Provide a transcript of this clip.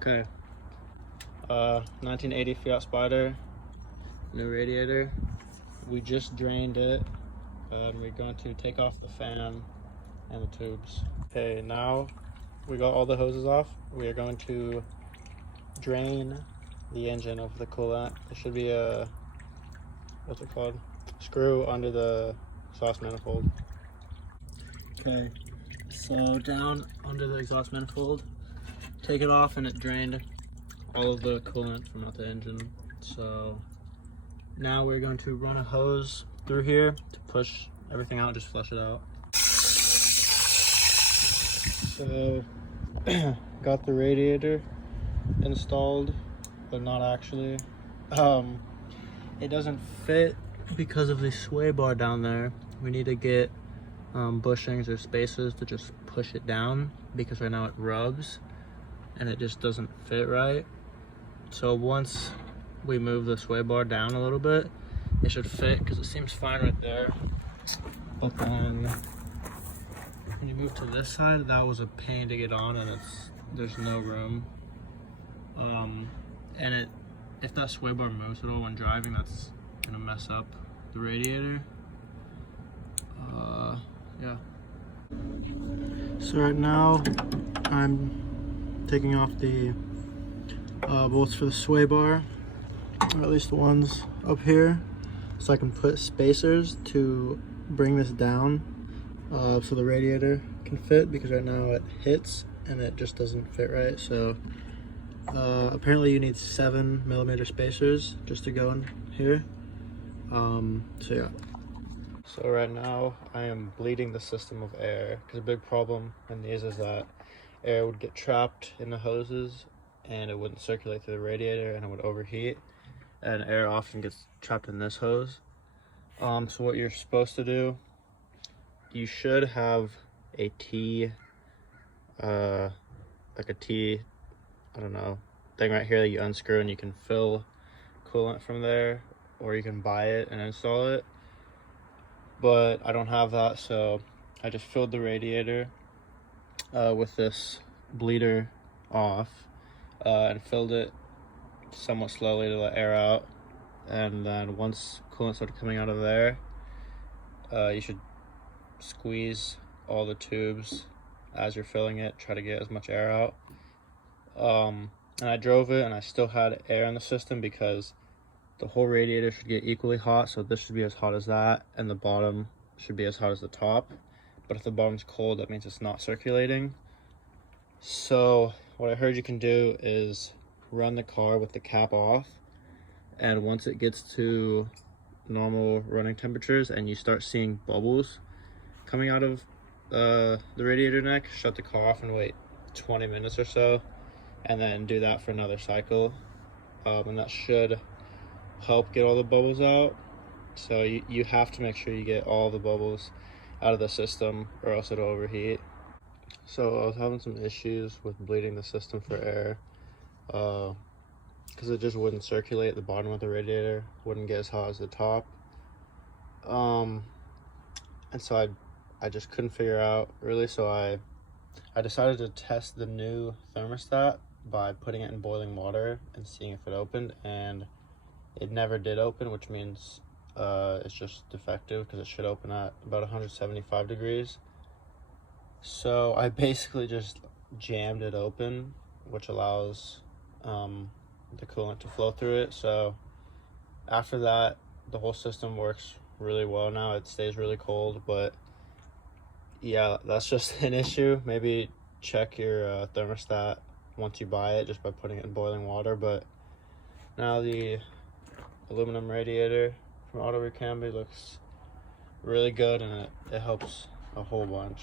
Okay. 1980 Fiat Spider, new radiator. We just drained it, and we're going to take off the fan and the tubes. Okay, now we got all the hoses off. We are going to drain the engine of the coolant. There should be a, what's it called? Screw under the exhaust manifold. Okay, so down under the exhaust manifold, take it off, and it drained all of the coolant from out the engine. So now we're going to run a hose through here to push everything out, just flush it out. So got the radiator installed, but not actually. It doesn't fit because of the sway bar down there. We need to get bushings or spacers to just push it down, because right now it rubs and it just doesn't fit right. So once we move the sway bar down a little bit, it should fit, because it seems fine right there. But then when you move to this side, that was a pain to get on, and there's no room. And if that sway bar moves at all when driving, that's gonna mess up the radiator. Yeah. So right now I'm taking off the bolts for the sway bar, or at least the ones up here, so I can put spacers to bring this down so the radiator can fit, because right now it hits and it just doesn't fit right. So apparently you need 7mm spacers just to go in here. So yeah. So right now I am bleeding the system of air, because a big problem in these is that air would get trapped in the hoses and it wouldn't circulate through the radiator, and it would overheat, and air often gets trapped in this hose. So what you're supposed to do, you should have a T, like a T, I don't know, thing right here that you unscrew and you can fill coolant from there, or you can buy it and install it. But I don't have that, so I just filled the radiator with this bleeder off, and filled it somewhat slowly to let air out. And then once coolant started coming out of there, you should squeeze all the tubes as you're filling it, try to get as much air out. And I drove it and I still had air in the system, because the whole radiator should get equally hot. So this should be as hot as that, and the bottom should be as hot as the top. But if the bottom's cold, that means it's not circulating. So what I heard you can do is run the car with the cap off, and once it gets to normal running temperatures and you start seeing bubbles coming out of the radiator neck, shut the car off and wait 20 minutes or so, and then do that for another cycle. And that should help get all the bubbles out. So you have to make sure you get all the bubbles out of the system, or else it'll overheat. So I was having some issues with bleeding the system for air, because it just wouldn't circulate. The bottom of the radiator wouldn't get as hot as the top. And so I just couldn't figure out really, so I decided to test the new thermostat by putting it in boiling water and seeing if it opened, and it never did open, which means it's just defective, because it should open at about 175 degrees. So I basically just jammed it open, which allows the coolant to flow through it. So after that, the whole system works really well now. It stays really cold, but yeah, that's just an issue. Maybe check your thermostat once you buy it, just by putting it in boiling water. But now the aluminum radiator from Autoricambi looks really good, and it helps a whole bunch.